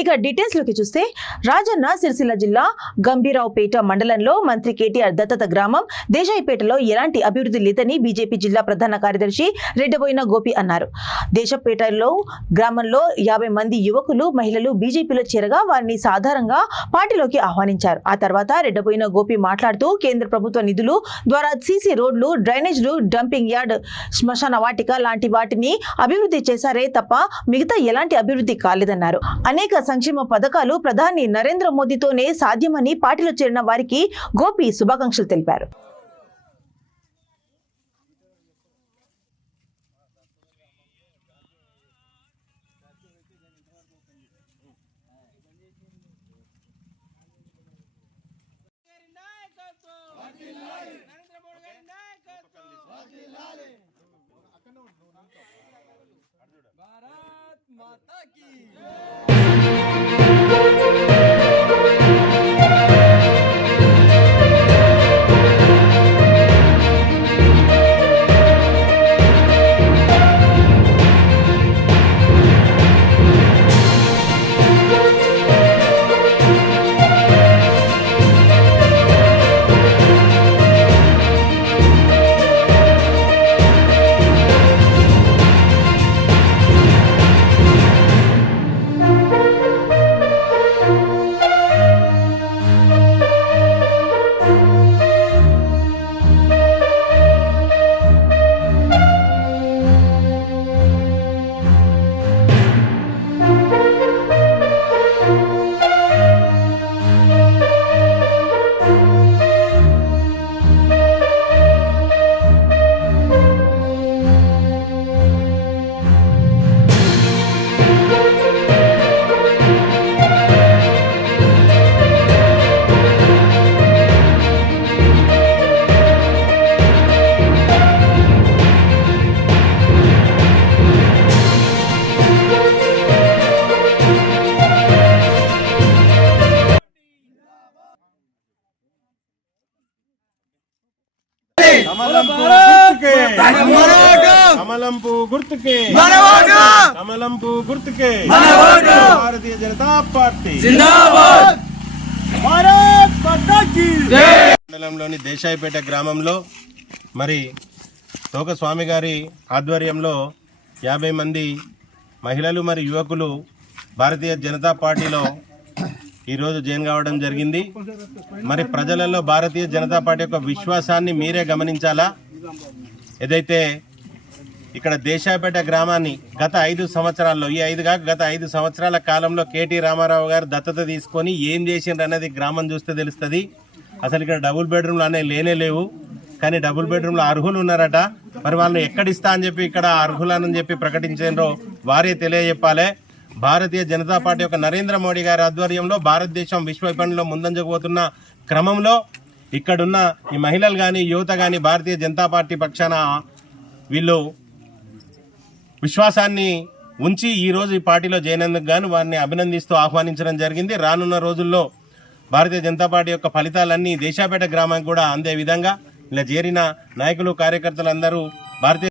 ఇక డీటెయిల్స్ లోకి చూస్తే రాజన్న సిరిసిల్ల జిల్లా గంభీరావుపేట మండలంలో మంత్రి కేటీఆర్ దత్తత గ్రామం దేశాయిపేటలో ఎలాంటి అభివృద్ధి లేదని బీజేపీ జిల్లా ప్రధాన కార్యదర్శి రెడ్డబోయిన గోపి అన్నారు. దేశపేటలో గ్రామంలో 50 మంది యువకులు మహిళలు బీజేపీలో చేరగా వారిని సాధారణంగా పార్టీలోకి ఆహ్వానించారు. ఆ తర్వాత రెడ్డబోయిన గోపి మాట్లాడుతూ కేంద్ర ప్రభుత్వ నిధులు ద్వారా సీసీ రోడ్లు, డ్రైనేజ్లు, డంపింగ్ యార్డ్, శ్మశాన వాటిక లాంటి వాటిని అభివృద్ధి చేశారే తప్ప మిగతా ఎలాంటి అభివృద్ధి కాలేదన్నారు. అనేక సంక్షేమ పథకాలు ప్రధాని నరేంద్ర మోదీతోనే సాధ్యమని పార్టీలో చేరిన వారికి గోపి శుభాకాంక్షలు తెలిపారు. भारत माता की కమలంపు గుర్తుకే కమలంపు గుర్తుకే భారతీయ జనతా పార్టీ జిందాబాద్. భారత్ మాతా కీ జై. మండలంలోని దేశాయిపేట గ్రామంలో మరి తోక స్వామి గారి ఆధ్వర్యంలో 50 మంది మహిళలు మరి యువకులు భారతీయ జనతా పార్టీలో ఈరోజు జాయిన్ కావడం జరిగింది. మరి ప్రజలలో భారతీయ జనతా పార్టీ యొక్క విశ్వాసాన్ని మీరే గమనించాలా. ఏదైతే ఇక్కడ దేశాయిపేట గ్రామాన్ని గత 5 సంవత్సరాల్లో గత 5 సంవత్సరాల కాలంలో కేటీ రామారావు గారు దత్తత తీసుకొని ఏం చేసిండ్రు అనేది గ్రామం చూస్తే తెలుస్తుంది. అసలు ఇక్కడ డబుల్ బెడ్రూమ్లు అనేవి లేనే లేవు, కానీ డబుల్ బెడ్రూమ్లో అర్హులు ఉన్నారట. మరి వాళ్ళని ఎక్కడిస్తా అని చెప్పి ఇక్కడ అర్హులని చెప్పి ప్రకటించారో వారే తెలియజెప్పాలి. భారతీయ జనతా పార్టీ యొక్క నరేంద్ర మోడీ గారి ఆధ్వర్యంలో భారతదేశం విశ్వ విపణిలో ముందంజపోతున్న క్రమంలో ఇక్కడున్న ఈ మహిళలు కానీ యువత కానీ భారతీయ జనతా పార్టీ పక్షాన వీళ్ళు విశ్వాసాన్ని ఉంచి ఈరోజు ఈ పార్టీలో చేరినందుకు గాను వారిని అభినందిస్తూ ఆహ్వానించడం జరిగింది. రానున్న రోజుల్లో భారతీయ జనతా పార్టీ యొక్క ఫలితాలన్నీ దేశాపేట గ్రామానికి కూడా అందే విధంగా ఇలా చేరిన నాయకులు కార్యకర్తలందరూ భారతీయ